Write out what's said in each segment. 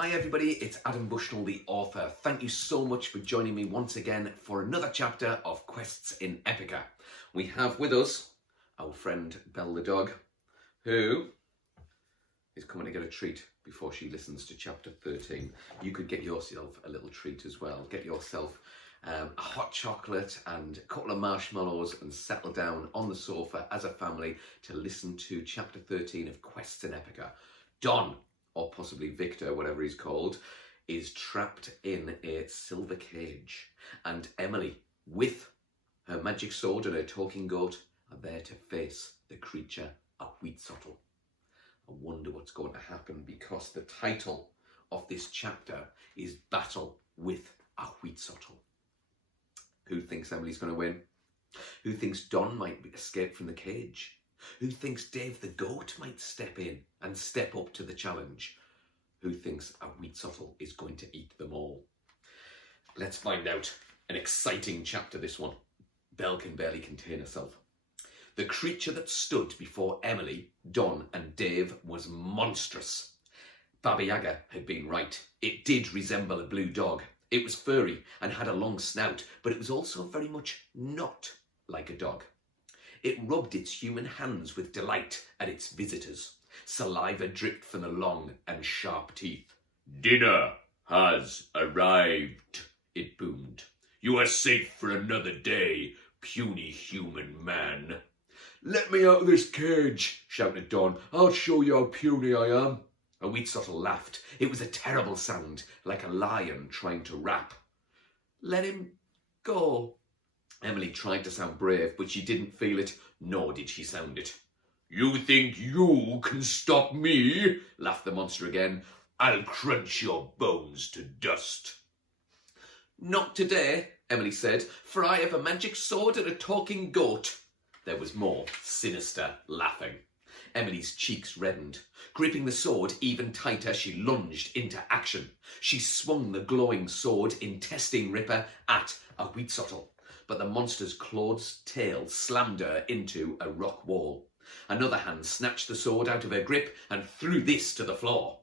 Hi everybody, it's Adam Bushnell, the author. Thank you so much for joining me once again for another chapter of Quests in Epica. We have with us our friend Belle the dog, who is coming to get a treat before she listens to chapter 13. You could get yourself a little treat as well. Get yourself a hot chocolate and a couple of marshmallows and settle down on the sofa as a family to listen to chapter 13 of Quests in Epica. Don, or possibly Victor, whatever he's called, is trapped in a silver cage. And Emily, with her magic sword and her talking goat, are there to face the creature, a Wheatsottle. I wonder what's going to happen, because the title of this chapter is Battle with a Wheatsottle. Who thinks Emily's going to win? Who thinks Don might escape from the cage? Who thinks Dave the goat might step in and step up to the challenge? Who thinks a Wheatsottle is going to eat them all? Let's find out. An exciting chapter, this one. Belle can barely contain herself. The creature that stood before Emily, Don and Dave was monstrous. Baba Yaga had been right. It did resemble a blue dog. It was furry and had a long snout, but it was also very much not like a dog. It rubbed its human hands with delight at its visitors. Saliva dripped from the long and sharp teeth. "Dinner has arrived," it boomed. "You are safe for another day, puny human man." "Let me out of this cage," shouted Don. "I'll show you how puny I am." A Wheatsottle laughed. It was a terrible sound, like a lion trying to rap. "Let him go." Emily tried to sound brave, but she didn't feel it, nor did she sound it. "You think you can stop me?" laughed the monster again. "I'll crunch your bones to dust." "Not today," Emily said, "for I have a magic sword and a talking goat." There was more sinister laughing. Emily's cheeks reddened. Gripping the sword even tighter, she lunged into action. She swung the glowing sword, intestine ripper, at a Wheatsottle, but the monster's clawed tail slammed her into a rock wall. Another hand snatched the sword out of her grip and threw this to the floor.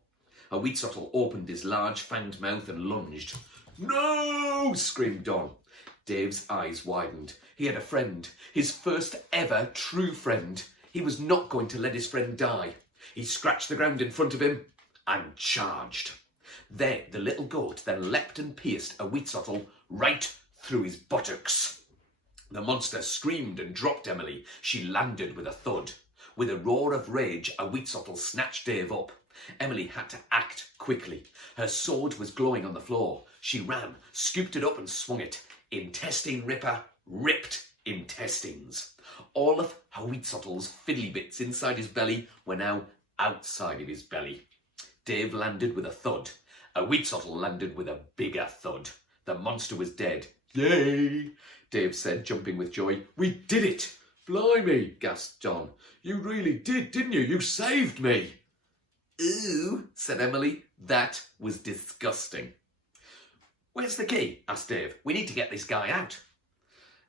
A Wheatsottle opened his large fanged mouth and lunged. "No!" screamed Don. Dave's eyes widened. He had a friend, his first ever true friend. He was not going to let his friend die. He scratched the ground in front of him and charged. The little goat then leapt and pierced a Wheatsottle right through his buttocks. The monster screamed and dropped Emily. She landed with a thud. With a roar of rage, a Wheatsottle snatched Dave up. Emily had to act quickly. Her sword was glowing on the floor. She ran, scooped it up and swung it. Intestine ripper ripped intestines. All of a Wheatsottle's fiddly bits inside his belly were now outside of his belly. Dave landed with a thud. A Wheatsottle landed with a bigger thud. The monster was dead. "Yay!" Dave said, jumping with joy. "We did it!" "Blimey!" gasped Don. "You really did, didn't you? You saved me!" "Ooh," said Emily. "That was disgusting." "Where's the key?" asked Dave. "We need to get this guy out."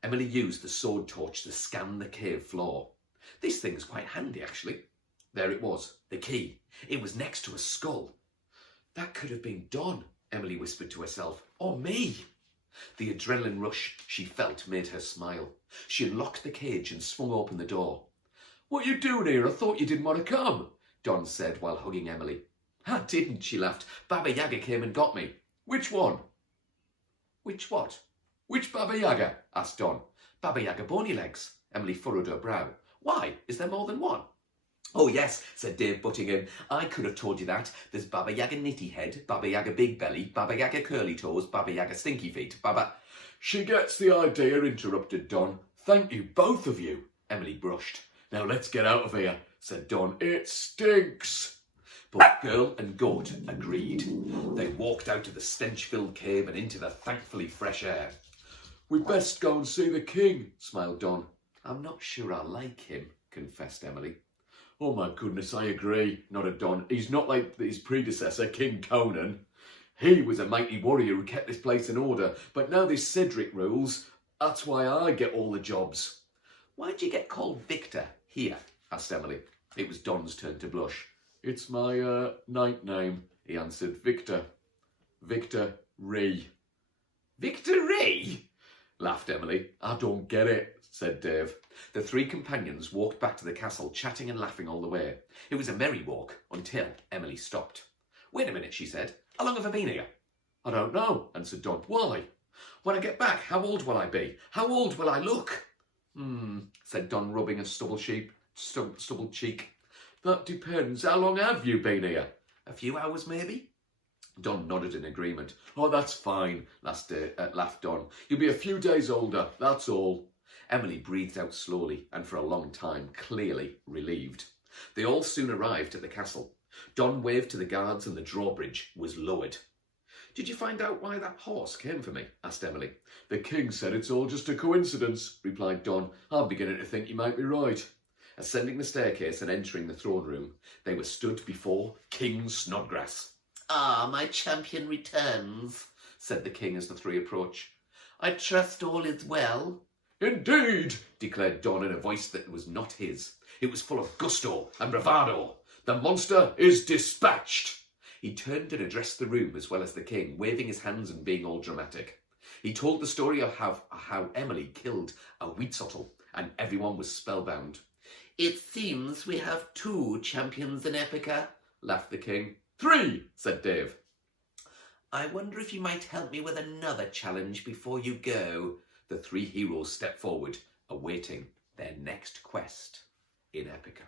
Emily used the sword torch to scan the cave floor. This thing's quite handy, actually. There it was, the key. It was next to a skull. That could have been Don, Emily whispered to herself, or me. The adrenaline rush she felt made her smile. She unlocked the cage and swung open the door. "What are you doing here? I thought you didn't want to come," Don said while hugging Emily. "I didn't," she laughed. "Baba Yaga came and got me." "Which one?" "Which what?" "Which Baba Yaga?" asked Don. "Baba Yaga Bonylegs." Emily furrowed her brow. "Why? Is there more than one?" "Oh yes," said Dave, butting in. "I could have told you that. There's Baba Yaga Nitty Head, Baba Yaga Big Belly, Baba Yaga Curly Toes, Baba Yaga Stinky Feet, Baba..." "She gets the idea," interrupted Don. "Thank you, both of you." Emily brushed. "Now let's get out of here," said Don. "It stinks." Both girl and goat agreed. They walked out of the stench-filled cave and into the thankfully fresh air. "We'd best go and see the king," smiled Don. "I'm not sure I like him," confessed Emily. "Oh my goodness, I agree," nodded Don. "He's not like his predecessor, King Conan. He was a mighty warrior who kept this place in order, but now this Cedric rules. That's why I get all the jobs." "Why'd you get called Victor here?" asked Emily. It was Don's turn to blush. "It's my night name," He answered, Victor. Victory. Victory? Laughed Emily. I don't get it, said Dave. The three companions walked back to the castle, chatting and laughing all the way. It was a merry walk until Emily stopped. Wait a minute, she said. How long have I been here? I don't know, answered Don. Why? When I get back, how old will I be? How old will I look? Said Don, rubbing a stubble cheek. That depends. How long have you been here? A few hours, maybe? Don nodded in agreement. Oh, that's fine, laughed Don. You'll be a few days older, that's all. Emily breathed out slowly and for a long time, clearly relieved. They all soon arrived at the castle. Don waved to the guards and the drawbridge was lowered. Did you find out why that horse came for me? Asked Emily. The king said it's all just a coincidence, replied Don. I'm beginning to think you might be right. Ascending the staircase and entering the throne room, they were stood before King Snodgrass. Ah, my champion returns, said the king as the three approached. I trust all is well. Indeed, declared Don in a voice that was not his. It was full of gusto and bravado. The monster is dispatched. He turned and addressed the room as well as the king, waving his hands and being all dramatic. He told the story of how Emily killed a wheatsottle, and everyone was spellbound. It seems we have 2 champions in Epica, laughed the king. 3, said Dave. I wonder if you might help me with another challenge before you go. The 3 heroes stepped forward, awaiting their next quest in Epica.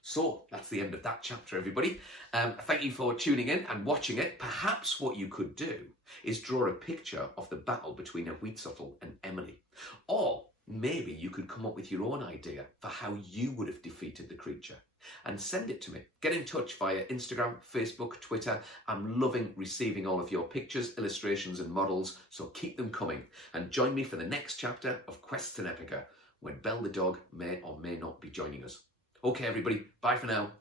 So, that's the end of that chapter, everybody. Thank you for tuning in and watching it. Perhaps what you could do is draw a picture of the battle between a wheatsottle and Emily. Or maybe you could come up with your own idea for how you would have defeated the creature and send it to me. Get in touch via Instagram, Facebook, Twitter. I'm loving receiving all of your pictures, illustrations and models, so keep them coming. And join me for the next chapter of Quests in Epica, when Belle the dog may or may not be joining us. Okay, everybody, bye for now.